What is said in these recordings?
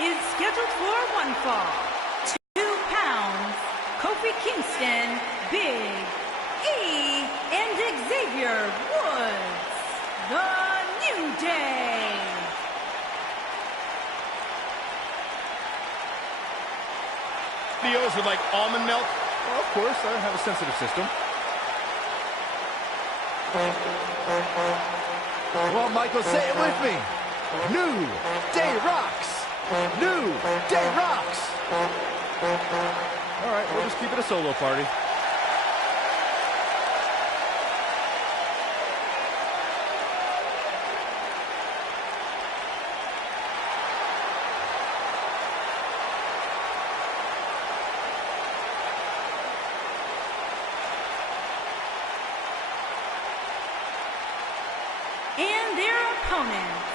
is scheduled for one fall. 2 pounds, Kofi Kingston, Big E, and Xavier Woods, The New Day. Videos with like almond milk? Well, of course, I have a sensitive system. Come on, Michael, say it with me. New Day rocks. New Day rocks. All right, we'll just keep it a solo party. And their opponents,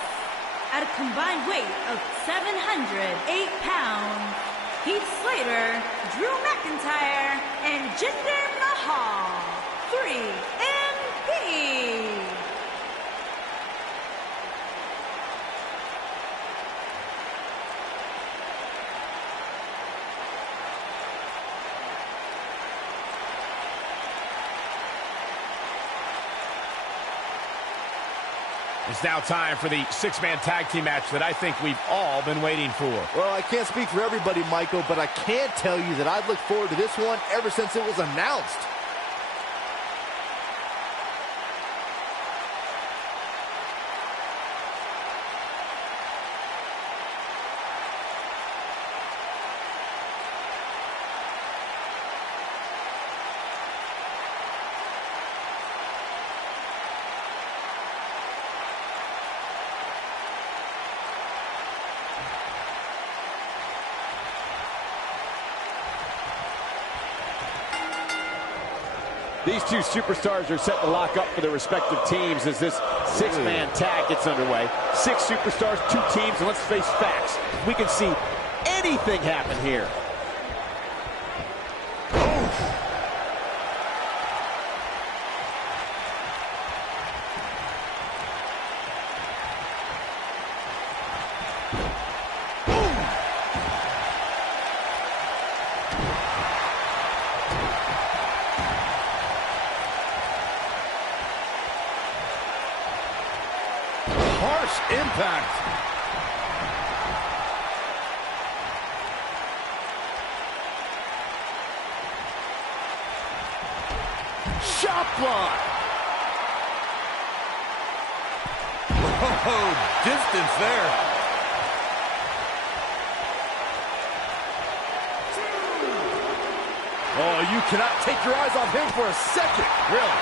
at a combined weight of 708 pounds, Heath Slater, Drew McIntyre, and Jinder Mahal, 3MP. It's now time for the six-man tag team match that I think we've all been waiting for. Well, I can't speak for everybody, Michael, but I can tell you that I've looked forward to this one ever since it was announced. These two superstars are set to lock up for their respective teams as this six-man tag gets underway. 6 superstars, 2 teams, and let's face facts. We can see anything happen here. Harsh impact. Shot block. Whoa, distance there. Oh, you cannot take your eyes off him for a second. Really?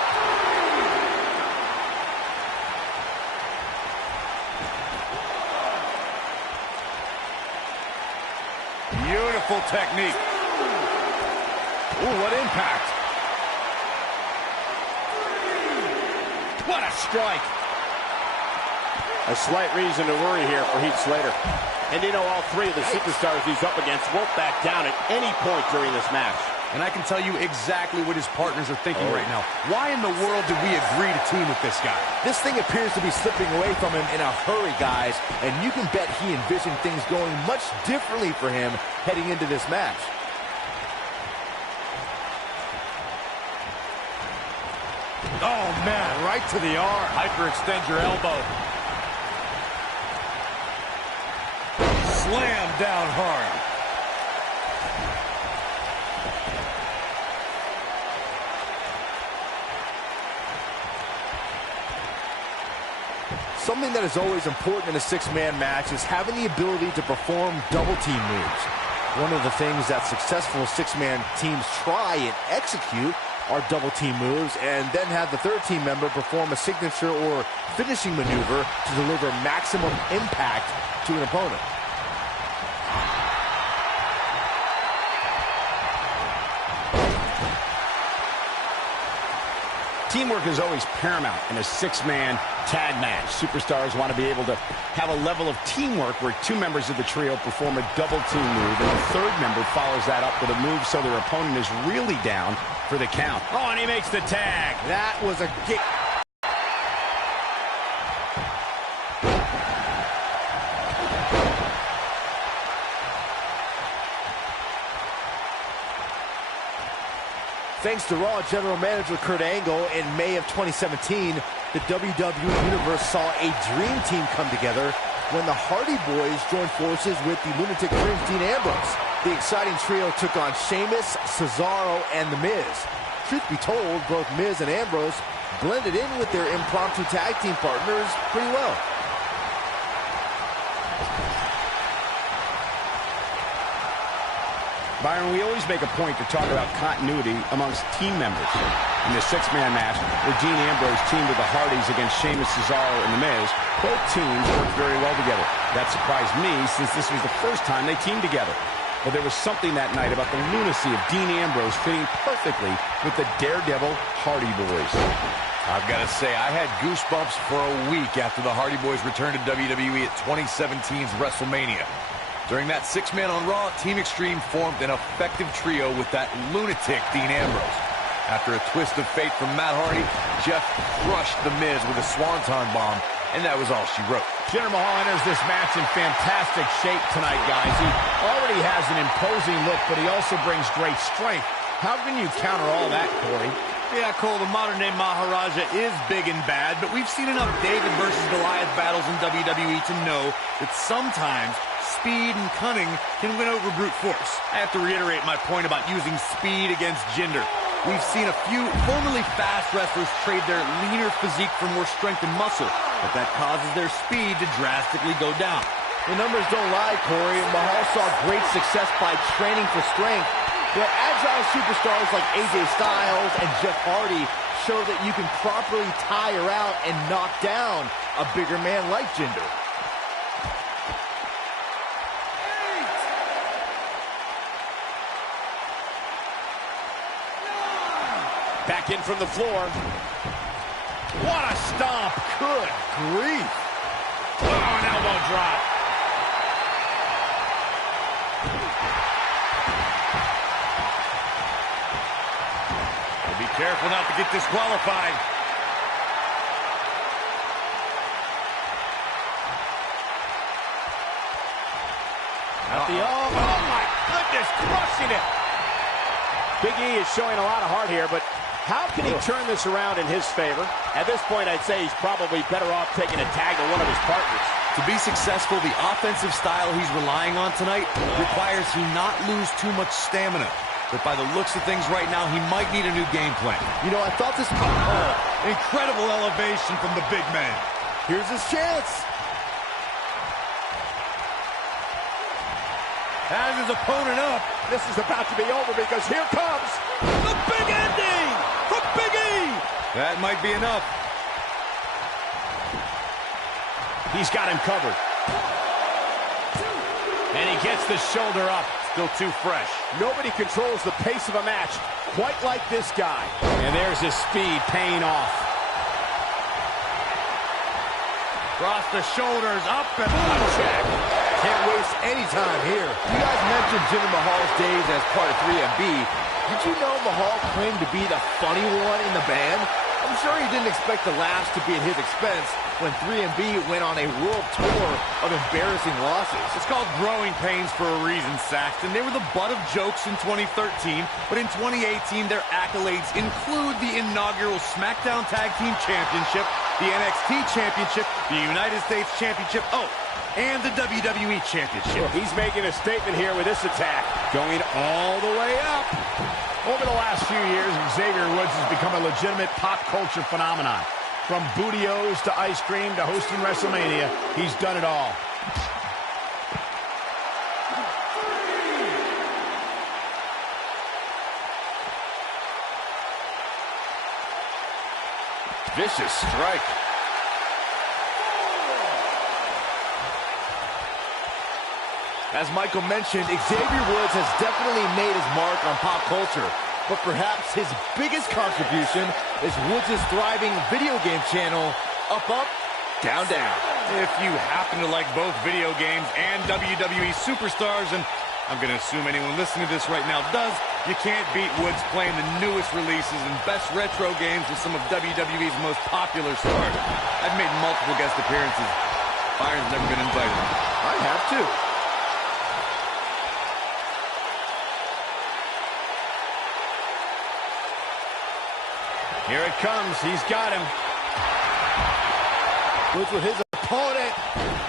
Beautiful technique. Ooh, what impact. What a strike. A slight reason to worry here for Heath Slater. And you know, all 3 of the superstars he's up against won't back down at any point during this match. And I can tell you exactly what his partners are thinking right now. Why in the world did we agree to team with this guy? This thing appears to be slipping away from him in a hurry, guys. And you can bet he envisioned things going much differently for him heading into this match. Oh, man, right to the arm. Hyperextend your elbow. Slam down hard. Something that is always important in a six-man match is having the ability to perform double-team moves. One of the things that successful six-man teams try and execute are double-team moves, and then have the third team member perform a signature or finishing maneuver to deliver maximum impact to an opponent. Teamwork is always paramount in a six-man tag match. Superstars want to be able to have a level of teamwork where 2 members of the trio perform a double team move, and the third member follows that up with a move so their opponent is really down for the count. Oh, and he makes the tag. That was a kick. Thanks to Raw General Manager Kurt Angle, in May of 2017, the WWE Universe saw a dream team come together when the Hardy Boys joined forces with the Lunatic Fringe Dean Ambrose. The exciting trio took on Sheamus, Cesaro, and The Miz. Truth be told, both Miz and Ambrose blended in with their impromptu tag team partners pretty well. Byron, we always make a point to talk about continuity amongst team members. In the six-man match, where Dean Ambrose teamed with the Hardys against Sheamus, Cesaro, and The Miz, both teams worked very well together. That surprised me, since this was the first time they teamed together. But there was something that night about the lunacy of Dean Ambrose fitting perfectly with the Daredevil Hardy Boys. I've got to say, I had goosebumps for a week after the Hardy Boys returned to WWE at 2017's WrestleMania. During that six-man on Raw, Team Extreme formed an effective trio with that lunatic Dean Ambrose. After a twist of fate from Matt Hardy, Jeff crushed The Miz with a swanton bomb, and that was all she wrote. Jinder Mahal enters this match in fantastic shape tonight, guys. He already has an imposing look, but he also brings great strength. How can you counter all that, Corey? Yeah, Cole, the modern-day Maharaja is big and bad, but we've seen enough David versus Goliath battles in WWE to know that sometimes speed and cunning can win over brute force. I have to reiterate my point about using speed against Jinder. We've seen a few formerly fast wrestlers trade their leaner physique for more strength and muscle, but that causes their speed to drastically go down. The numbers don't lie, Corey. Mahal saw great success by training for strength, but agile superstars like AJ Styles and Jeff Hardy show that you can properly tire out and knock down a bigger man like Jinder. Back in from the floor. What a stomp! Good grief! Oh, an elbow drop. Be careful not to get disqualified. At the oh my goodness, crushing it. Big E is showing a lot of heart here, but how can he turn this around in his favor? At this point, I'd say he's probably better off taking a tag to one of his partners. To be successful, the offensive style he's relying on tonight requires he not lose too much stamina. But by the looks of things right now, he might need a new game plan. You know, I thought this... Oh, incredible elevation from the big man. Here's his chance. Has his opponent up. This is about to be over because here comes The big ending from Big E. That might be enough. He's got him covered. And he gets the shoulder up. Still too fresh. Nobody controls the pace of a match quite like this guy. And there's his speed paying off. Cross the shoulders, up and A check. Can't waste any time here. You guys mentioned Jinder Mahal's days as part of 3MB. Did you know Mahal claimed to be the funny one in the band? I'm sure he didn't expect the laughs to be at his expense when 3MB went on a world tour of embarrassing losses. It's called growing pains for a reason, Saxton. They were the butt of jokes in 2013, but in 2018, their accolades include the inaugural Smackdown Tag Team Championship, the NXT Championship, the United States Championship, and the WWE Championship. He's making a statement here with this attack. Going all the way up. Over the last few years, Xavier Woods has become a legitimate pop culture phenomenon. From Booty-O's to ice cream to hosting WrestleMania, he's done it all. Vicious strike. As Michael mentioned, Xavier Woods has definitely made his mark on pop culture, but perhaps his biggest contribution is Woods' thriving video game channel, Up Up, Down Down. If you happen to like both video games and WWE superstars, and I'm going to assume anyone listening to this right now does, you can't beat Woods playing the newest releases and best retro games with some of WWE's most popular stars. I've made multiple guest appearances. Byron's never been invited. I have too. Here it comes. He's got him. Moves with his opponent.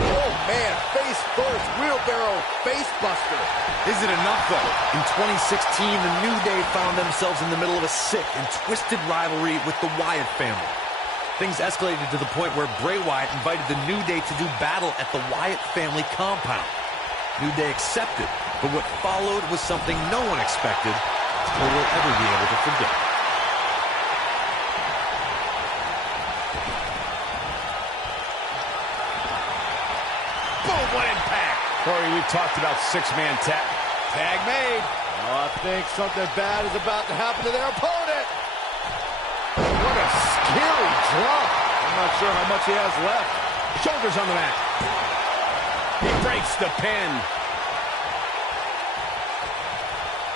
Oh, man. Face first. Wheelbarrow face buster. Is it enough, though? In 2016, the New Day found themselves in the middle of a sick and twisted rivalry with the Wyatt family. Things escalated to the point where Bray Wyatt invited the New Day to do battle at the Wyatt family compound. New Day accepted, but what followed was something no one expected or will ever be able to forget. Boom, what impact. Corey, we've talked about six-man tag. Tag made. Oh, I think something bad is about to happen to their opponent. What a scary drop. I'm not sure how much he has left. Shoulders on the mat. He breaks the pin.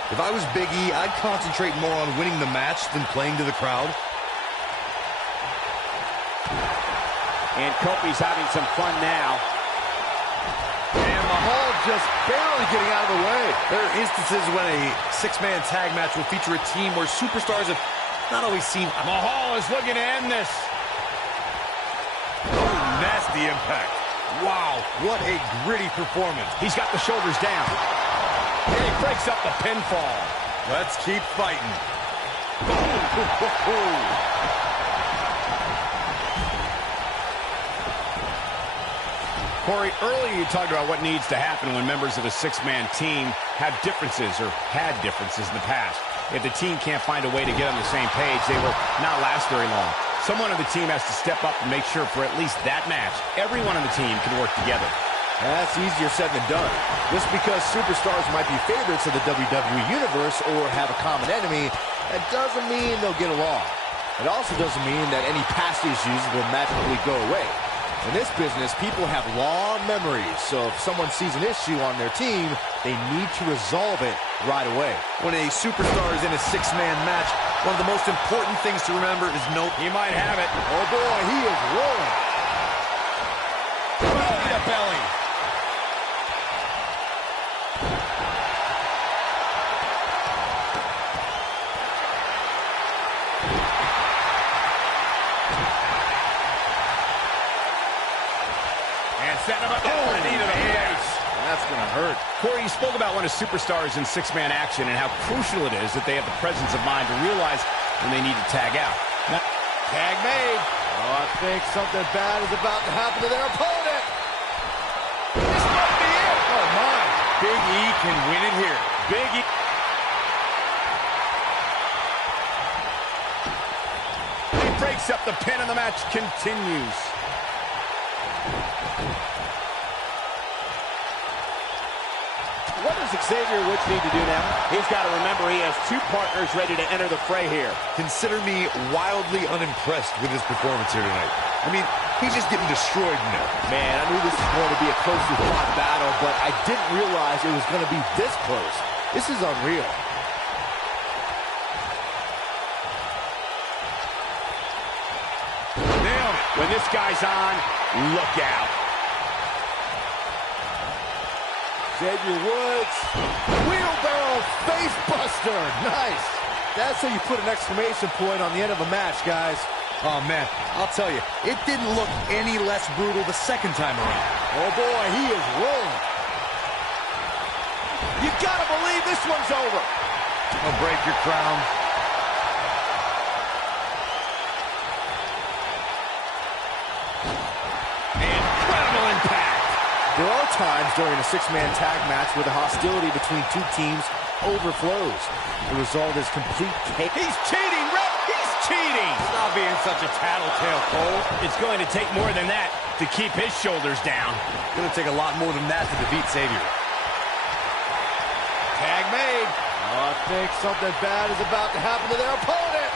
If I was Big E, I'd concentrate more on winning the match than playing to the crowd. And Kofi's having some fun now. And Mahal just barely getting out of the way. There are instances when a six-man tag match will feature a team where superstars have not always seen... Mahal is looking to end this. Oh, nasty impact. Wow, what a gritty performance. He's got the shoulders down. And he breaks up the pinfall. Let's keep fighting. Corey, earlier you talked about what needs to happen when members of a six-man team have differences or had differences in the past. If the team can't find a way to get on the same page, they will not last very long. Someone on the team has to step up and make sure for at least that match, everyone on the team can work together. That's easier said than done. Just because superstars might be favorites of the WWE Universe or have a common enemy, that doesn't mean they'll get along. It also doesn't mean that any past issues will magically go away. In this business, people have long memories, so if someone sees an issue on their team, they need to resolve it right away. When a superstar is in a six-man match, one of the most important things to remember is He might have it. Oh boy, he is rolling. Belly to belly. Setting him up for a knee to the face. That's going to hurt. Corey, you spoke about when a superstar is in six-man action and how crucial it is that they have the presence of mind to realize when they need to tag out. Now, tag made. Oh, I think something bad is about to happen to their opponent. This might be it. Oh, my. Big E can win it here. Big E. He breaks up the pin and the match continues. What does Xavier Woods need to do now? He's got to remember he has two partners ready to enter the fray here. Consider me wildly unimpressed with his performance here tonight. I mean, he's just getting destroyed now. Man, I knew this was going to be a closely fought battle, but I didn't realize it was going to be this close. This is unreal. Nailed it. When this guy's on, look out. Xavier Woods, wheelbarrow face buster. Nice. That's how you put an exclamation point on the end of a match, guys. Oh, man, I'll tell you, it didn't look any less brutal the second time around. Oh, boy, he is rolling. You gotta believe this one's over. Don't break your crown. Incredible impact. There are times during a six-man tag match where the hostility between two teams overflows. The result is complete chaos. He's cheating, Ref. He's cheating. Stop being such a tattletale, Cole. It's going to take more than that to keep his shoulders down. It's going to take a lot more than that to defeat Xavier. Tag made. Oh, I think something bad is about to happen to their opponent.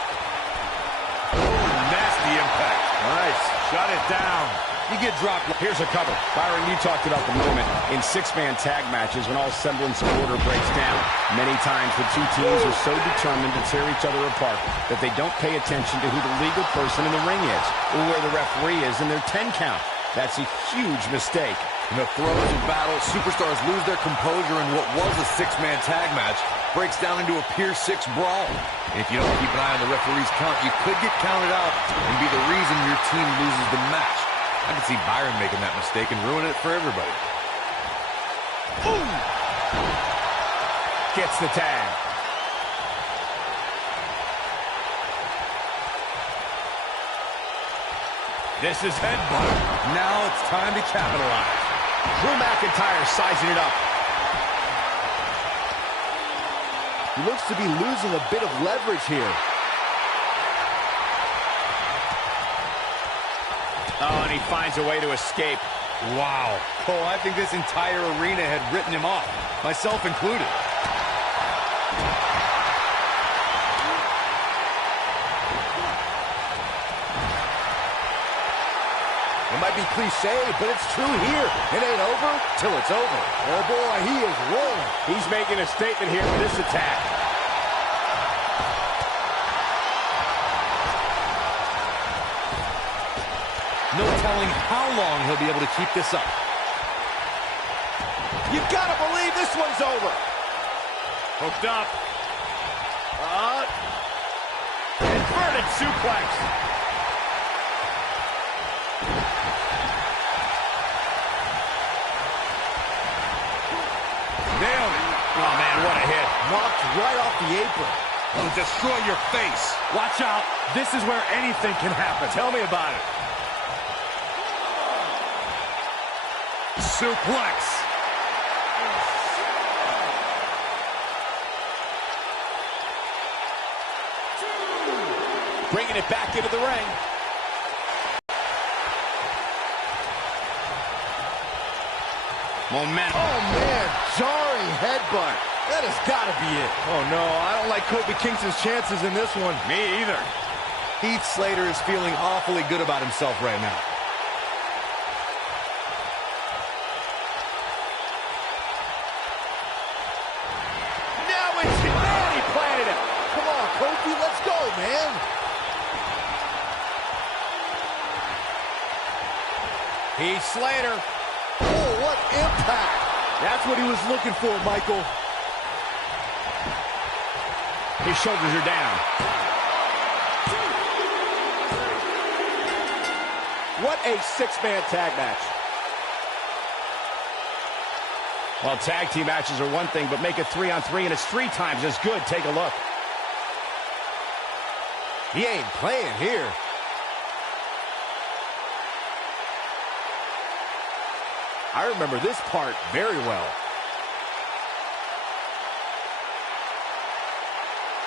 Oh, nasty impact. Nice. Shut it down. You get dropped. Here's a cover. Byron, you talked about the moment in six-man tag matches when all semblance of order breaks down. Many times the two teams are so determined to tear each other apart that they don't pay attention to who the legal person in the ring is or where the referee is in their 10 count. That's a huge mistake In the throes of battle, superstars lose their composure in what was a six-man tag match, breaks down into a Pier 6 brawl. And if you don't keep an eye on the referee's count, you could get counted out and be the reason your team loses the match. I can see Byron making that mistake and ruining it for everybody. Ooh. Gets the tag. This is headbutt. Now it's time to capitalize. Drew McIntyre sizing it up. He looks to be losing a bit of leverage here. Oh, and he finds a way to escape. Wow. Cole, I think this entire arena had written him off, myself included. It might be cliche, but it's true here. It ain't over till it's over. Oh boy, he is rolling. He's making a statement here with this attack. No telling how long he'll be able to keep this up. You gotta believe this one's over. Hooked up. Inverted suplex. Nailed it. Oh, man, what a hit. Knocked right off the apron. It'll destroy your face. Watch out. This is where anything can happen. Tell me about it. Suplex. Bringing it back into the ring. Momentum. Oh, man, jarring headbutt. That has got to be it. Oh, no, I don't like Kofi Kingston's chances in this one. Me either. Heath Slater is feeling awfully good about himself right now. Now it's him. Man, he planted it. Come on, Kofi, let's go, man. Heath Slater. Oh, what impact. That's what he was looking for, Michael. His shoulders are down. What a six-man tag match. Well, tag team matches are one thing, but make it 3-on-3, and it's 3 times as good. Take a look. He ain't playing here. I remember this part very well.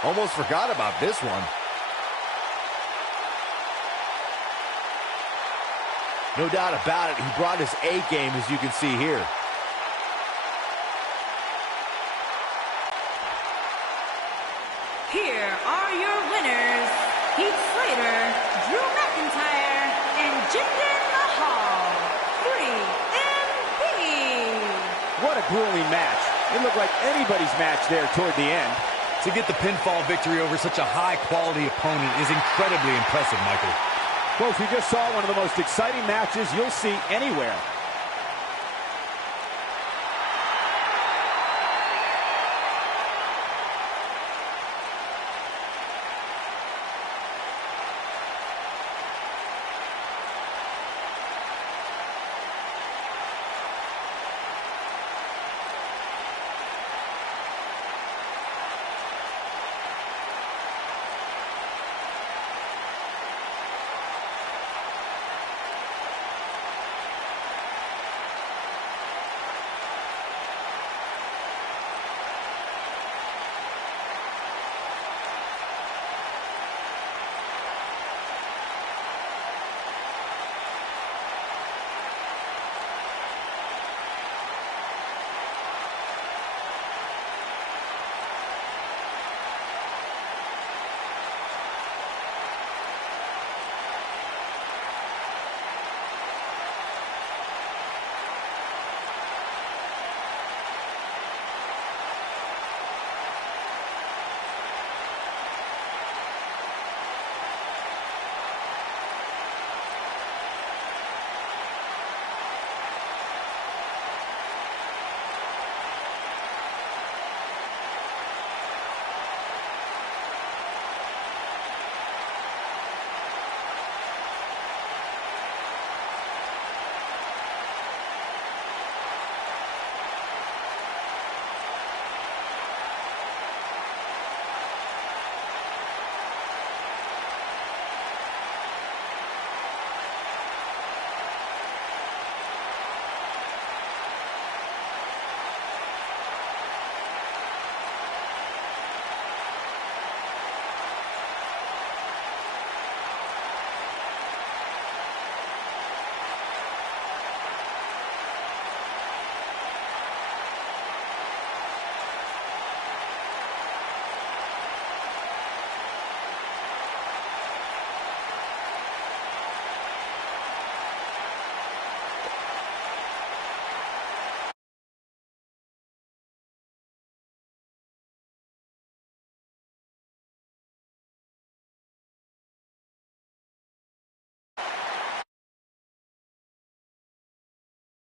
Almost forgot about this one. No doubt about it, he brought his A game, as you can see here. Here are your winners, Heath Slater, Drew McIntyre, and Jinder Mahal. 3-MP. What a grueling match. It looked like anybody's match there toward the end. To get the pinfall victory over such a high-quality opponent is incredibly impressive, Michael. Folks, we just saw one of the most exciting matches you'll see anywhere.